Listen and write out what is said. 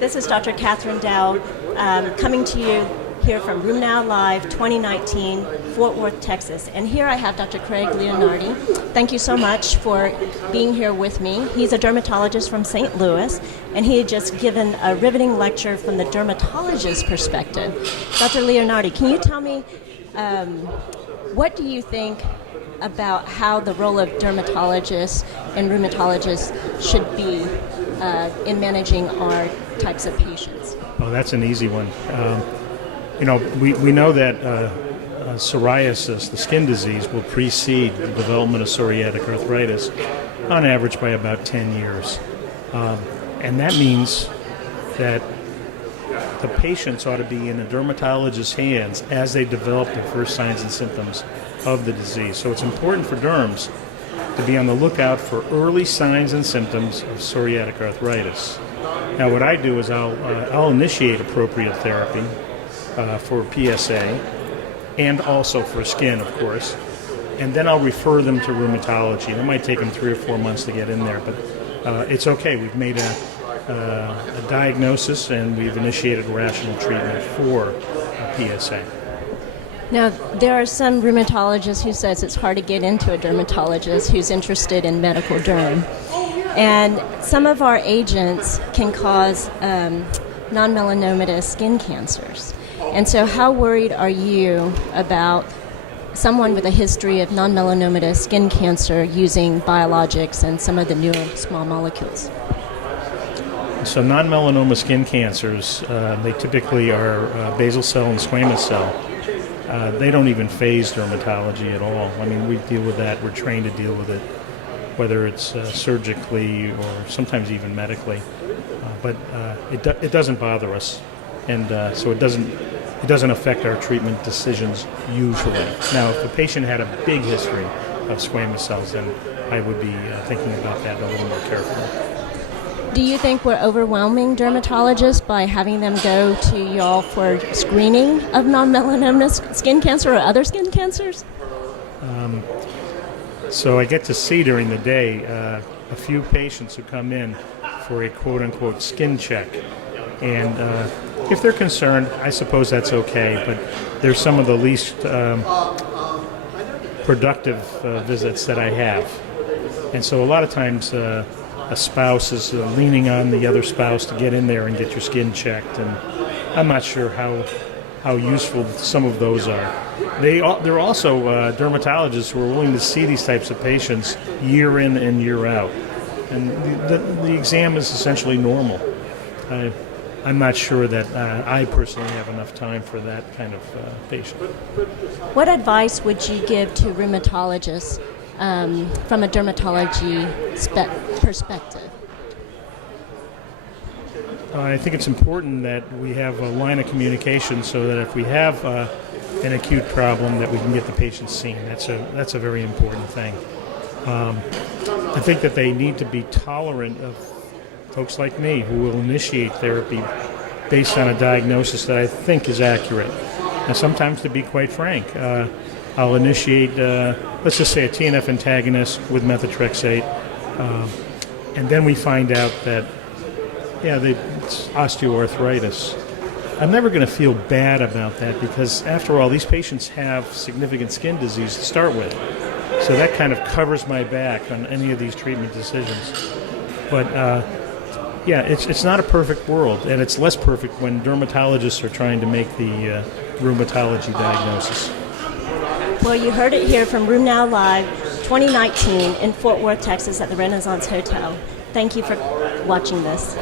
This is Dr. Catherine Dow coming to you here from RheumNow Live 2019, Fort Worth, Texas. And here I have Dr. Craig Leonardi. Thank you so much for being here with me. He's a dermatologist from St. Louis, and he had just given a riveting lecture from the dermatologist perspective. Dr. Leonardi, can you tell me what do you think about how the role of dermatologists and rheumatologists should be in managing our types of patients? Oh, that's an easy one. We know that psoriasis, the skin disease, will precede the development of psoriatic arthritis on average by about 10 years. And that means that the patients ought to be in a dermatologist's hands as they develop the first signs and symptoms of the disease. So it's important for derms to be on the lookout for early signs and symptoms of psoriatic arthritis. Now, what I do is I'll initiate appropriate therapy for PSA and also for skin, of course, and then I'll refer them to rheumatology. It might take them 3 or 4 months to get in there, but it's okay. We've made a diagnosis and we've initiated rational treatment for PSA. Now, there are some rheumatologists who says it's hard to get into a dermatologist who's interested in medical derm. And some of our agents can cause non-melanomatous skin cancers. And so how worried are you about someone with a history of non-melanomatous skin cancer using biologics and some of the newer small molecules? So non-melanoma skin cancers, they typically are basal cell and squamous cell. They don't even phase dermatology at all. I mean, we deal with that. We're trained to deal with it, whether it's surgically or sometimes even medically. But it doesn't bother us, and so it doesn't affect our treatment decisions usually. Now, if the patient had a big history of squamous cells, then I would be thinking about that a little more carefully. Do you think we're overwhelming dermatologists by having them go to y'all for screening of non-melanoma skin cancer or other skin cancers? So I get to see during the day a few patients who come in for a quote-unquote skin check. And if they're concerned, I suppose that's okay, but they're some of the least productive visits that I have. And so a lot of times a spouse is leaning on the other spouse to get in there and get your skin checked, and I'm not sure how useful some of those are. There are also dermatologists who are willing to see these types of patients year in and year out, and the exam is essentially normal. I'm not sure that I personally have enough time for that kind of patient. What advice would you give to rheumatologists from a dermatology perspective? I think it's important that we have a line of communication so that if we have an acute problem, that we can get the patient seen. That's a very important thing. I think that they need to be tolerant of folks like me who will initiate therapy based on a diagnosis that I think is accurate. And sometimes, to be quite frank, I'll initiate, let's just say, a TNF antagonist with methotrexate, and then we find out that, it's osteoarthritis. I'm never going to feel bad about that because, after all, these patients have significant skin disease to start with. So that kind of covers my back on any of these treatment decisions. But, it's not a perfect world, and it's less perfect when dermatologists are trying to make the rheumatology diagnosis. Well, you heard it here from RheumNow Live 2019 in Fort Worth, Texas at the Renaissance Hotel. Thank you for watching this.